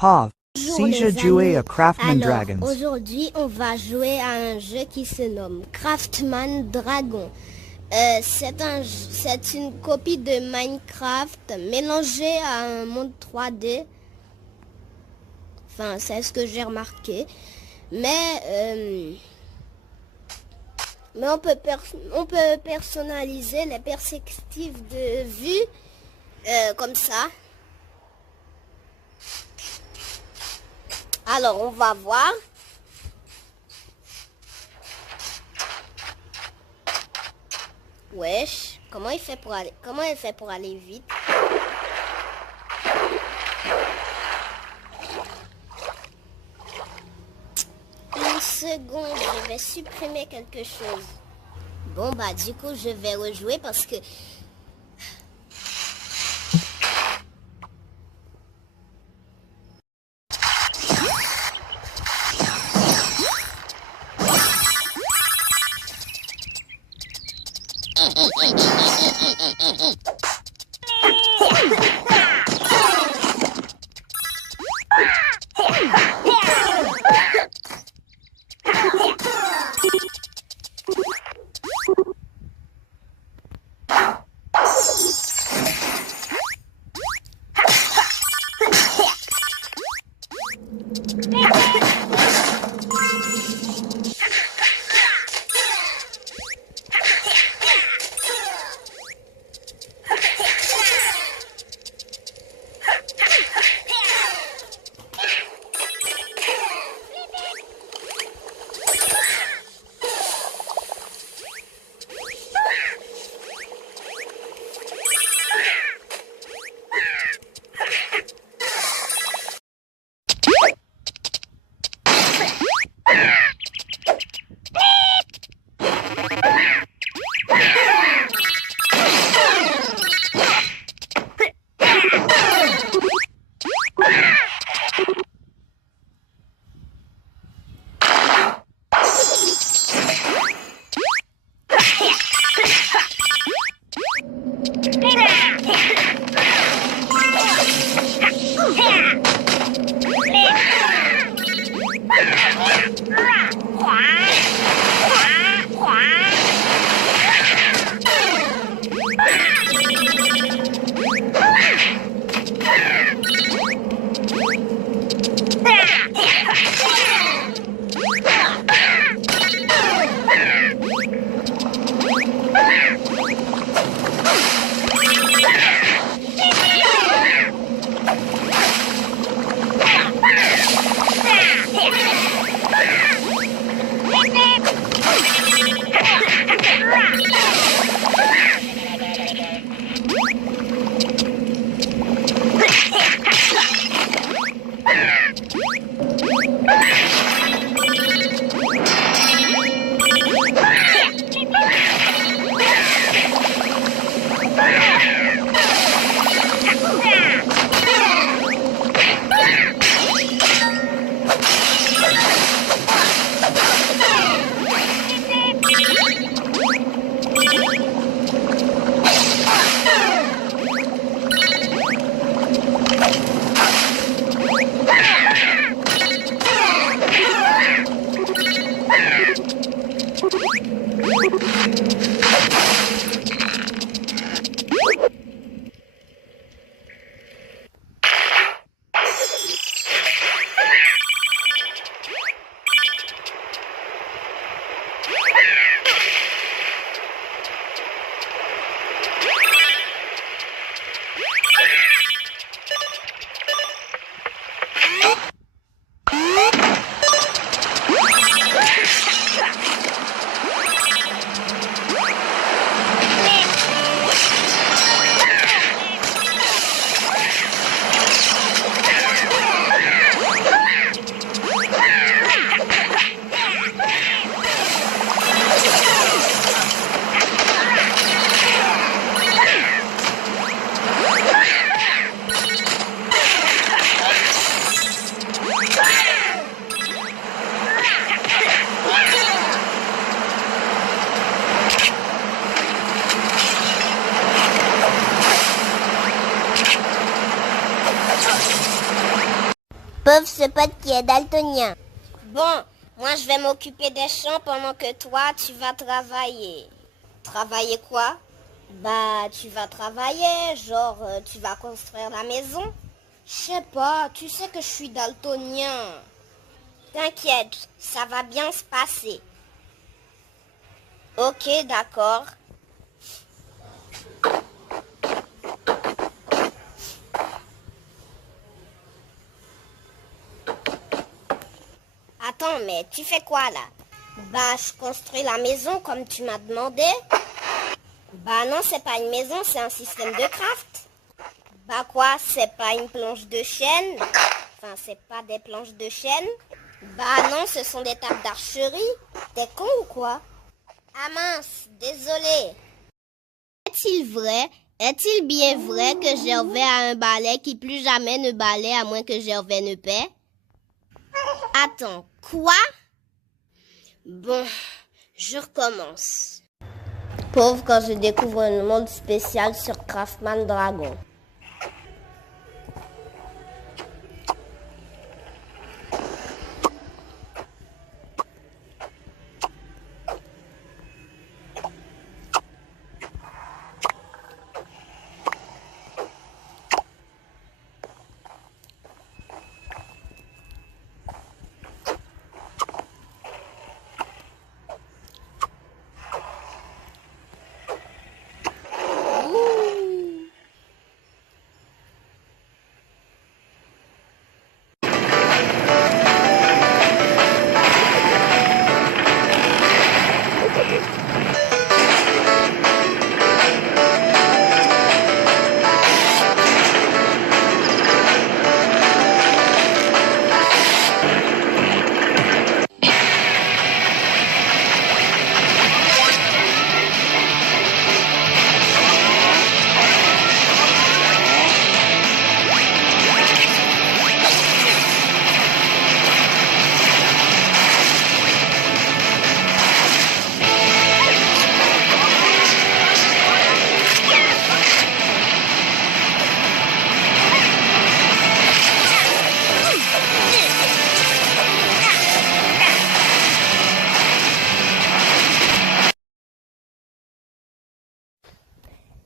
Pav, Bonjour si je les jouais amis. à Craftman Alors, Dragons. aujourd'hui, on va jouer à un jeu qui se nomme Craftman Dragon. C'est une copie de Minecraft mélangée à un monde 3D. Enfin, c'est ce que j'ai remarqué. Mais on peut personnaliser les perspectives de vue comme ça. Alors, on va voir. Wesh, comment il fait pour aller vite? Une seconde, je vais supprimer quelque chose. Bon, bah, du coup, je vais rejouer parce que... Pauvre ce pote qui est daltonien. Bon, moi je vais m'occuper des champs pendant que toi tu vas travailler. Travailler quoi? Bah, tu vas travailler, genre tu vas construire la maison. Je sais pas, tu sais que je suis daltonien. T'inquiète, ça va bien se passer. Ok, d'accord. Attends, mais tu fais quoi là? Bah, je construis la maison comme tu m'as demandé. Bah non, c'est pas une maison, c'est un système de craft. Bah quoi, c'est pas une planche de chêne? Enfin, c'est pas des planches de chêne. Bah non, ce sont des tables d'archerie. T'es con ou quoi? Ah mince, désolé. Est-il bien vrai que Gervais a un balai qui plus jamais ne balaie à moins que Gervais ne paie? Attends, quoi? Bon, je recommence. Pauvre quand je découvre un monde spécial sur Craftman Dragon.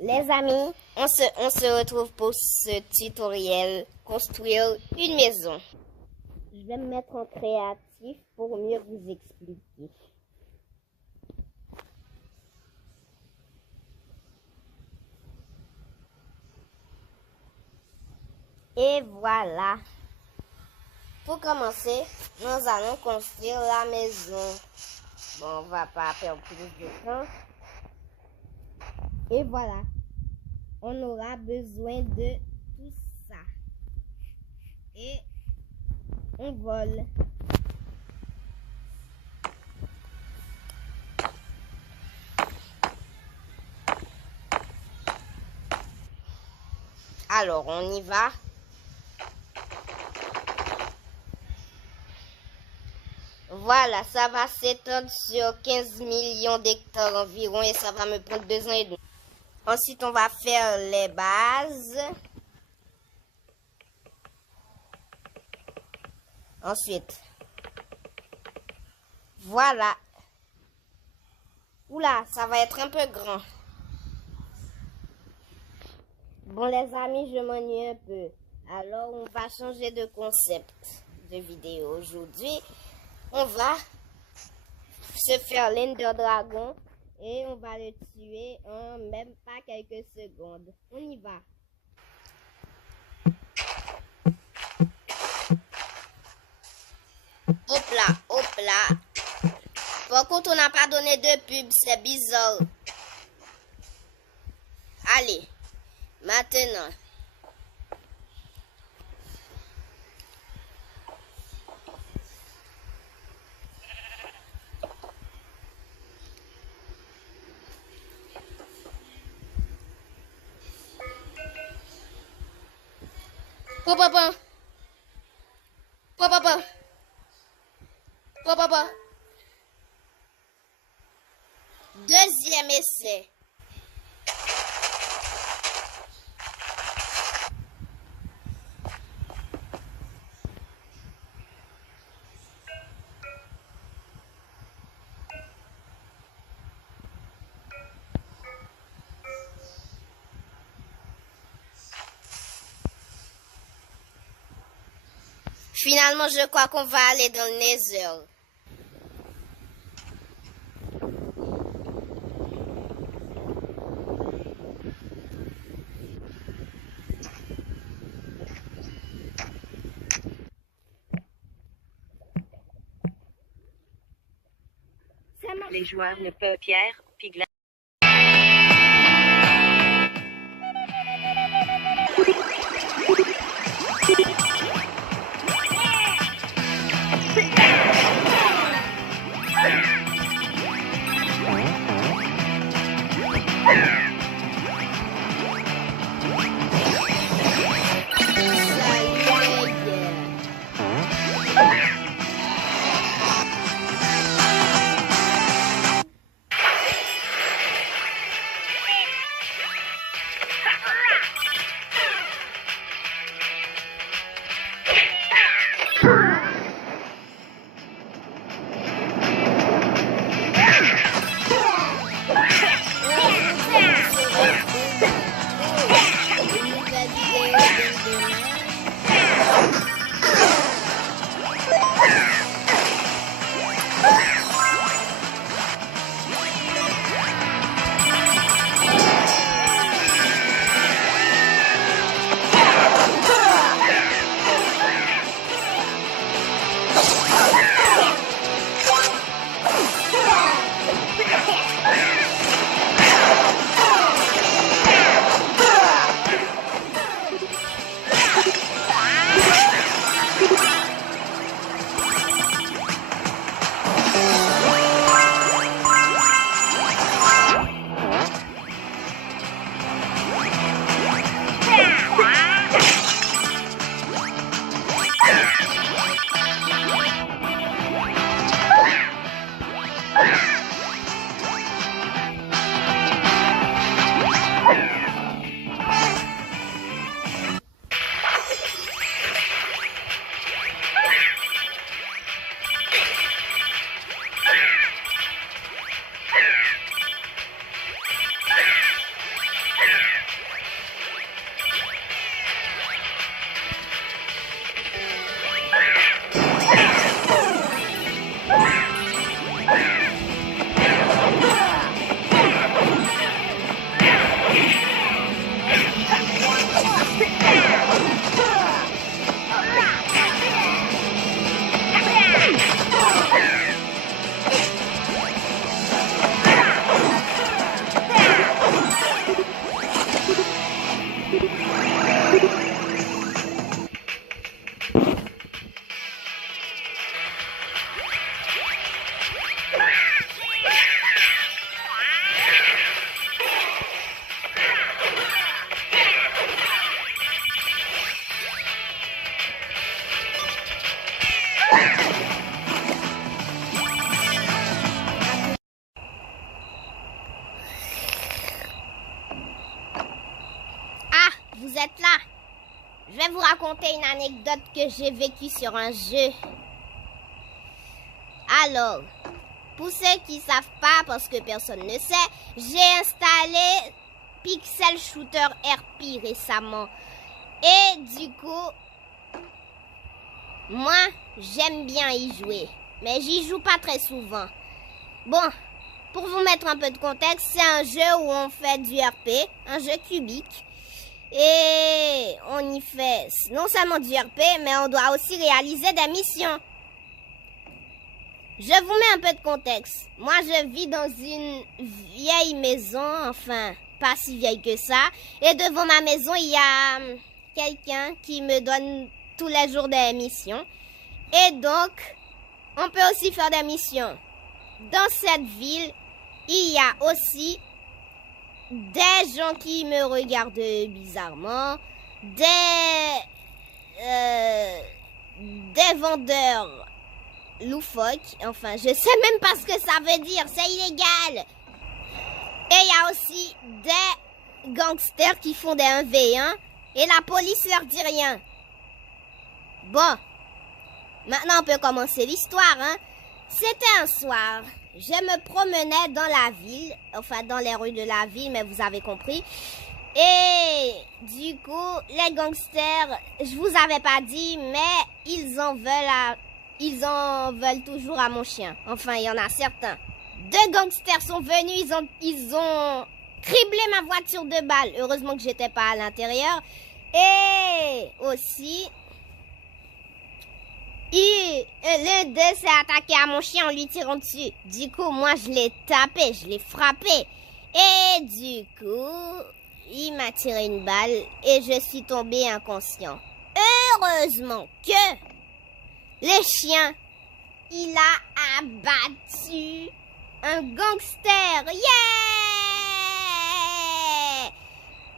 Les amis, on se retrouve pour ce tutoriel construire une maison. Je vais me mettre en créatif pour mieux vous expliquer. Et voilà. Pour commencer, nous allons construire la maison. Bon, on va pas perdre plus de temps. Et voilà. On aura besoin de tout ça. Et on vole. Alors, on y va. Voilà, ça va s'étendre sur 15 millions d'hectares environ et ça va me prendre 2 ans et demi. Ensuite, on va faire les bases. Ensuite, voilà. Oula, ça va être un peu grand. Bon, les amis, je m'ennuie un peu. Alors, on va changer de concept de vidéo aujourd'hui. On va se faire l'Ender Dragon et on va le tuer en même pas quelques secondes. On y va. Hop là, hop là. Par contre, on n'a pas donné de pub, c'est bizarre. Allez, maintenant. Papa. Papa. Papa. Deuxième essai. Finalement, je crois qu'on va aller dans le Nether. Les joueurs ne peuvent Pierre, Pigla. Vous êtes là. Je vais vous raconter une anecdote que j'ai vécue sur un jeu. Alors, pour ceux qui ne savent pas, parce que personne ne sait, j'ai installé Pixel Shooter RP récemment. Et du coup, moi, j'aime bien y jouer. Mais j'y joue pas très souvent. Bon, pour vous mettre un peu de contexte, c'est un jeu où on fait du RP, un jeu cubique. Et on y fait non seulement du RP, mais on doit aussi réaliser des missions. Je vous mets un peu de contexte. Moi, je vis dans une vieille maison, enfin, pas si vieille que ça. Et devant ma maison, il y a quelqu'un qui me donne tous les jours des missions. Et donc, on peut aussi faire des missions. Dans cette ville, il y a aussi des gens qui me regardent bizarrement, des vendeurs loufoques, enfin je sais même pas ce que ça veut dire, c'est illégal. Et il y a aussi des gangsters qui font des 1v1 et la police leur dit rien. Bon, maintenant on peut commencer l'histoire, hein. C'était un soir. Je me promenais dans la ville, enfin dans les rues de la ville, mais vous avez compris. Et du coup, les gangsters, je vous avais pas dit, mais ils en veulent toujours à mon chien. Enfin, il y en a certains. 2 gangsters sont venus, ils ont criblé ma voiture de balles. Heureusement que j'étais pas à l'intérieur. Et aussi, l'un d'eux s'est attaqué à mon chien en lui tirant dessus. Du coup, moi, je l'ai tapé, je l'ai frappé. Et du coup, il m'a tiré une balle et je suis tombé inconscient. Heureusement que le chien, il a abattu un gangster. Yeah!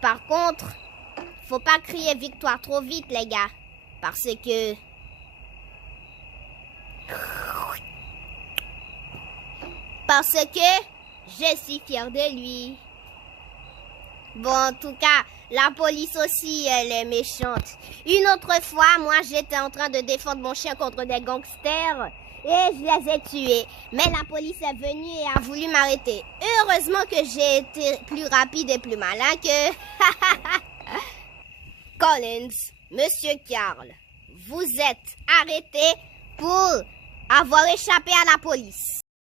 Par contre, faut pas crier victoire trop vite, les gars. Parce que je suis fière de lui. Bon, en tout cas, la police aussi, elle est méchante. Une autre fois, moi, j'étais en train de défendre mon chien contre des gangsters et je les ai tués. Mais la police est venue et a voulu m'arrêter. Heureusement que j'ai été plus rapide et plus malin que... Collins, Monsieur Carl, vous êtes arrêté pour avoir échappé à la police.